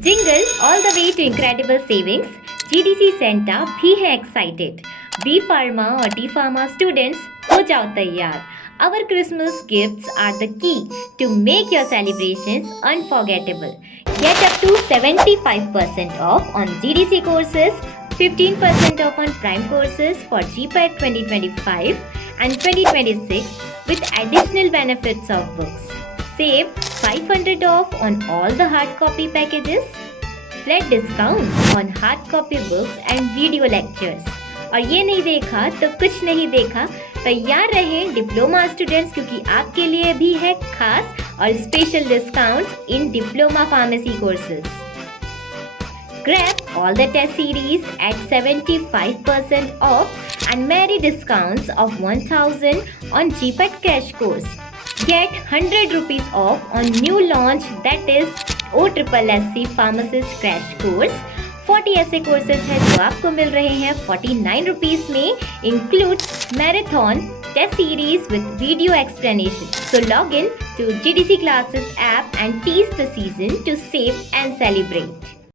Jingle all the way to incredible savings. GDC Center भी है excited. B Pharma और D Pharma students हो जाओ तैयार. Our Christmas gifts are the key to make your celebrations unforgettable. Get up to 75% off on GDC courses, 15% off on Prime courses for GPAT 2025 and 2026 with additional benefits of books. Save 500 off on all the hard copy packages. Flat discount on hard copy books and video lectures. और ये नहीं देखा तो कुछ नहीं देखा. तैयार रहें डिप्लोमा स्टूडेंट्स क्योंकि आपके लिए भी है खास और special discount in diploma pharmacy courses. Grab all the test series at 75% off and merry discounts of 1000 on GPAT cash course. Get 100 rupees off on new launch that is 𝘊𝙁𝙁𝙁𝙁 pharmacist crash course. 40 ऐसे courses हैं जो आपको मिल रहे हैं 49 rupees में. Includes marathon test series with video explanation. So log in to GDC CLASSES app and tease the season to save and celebrate.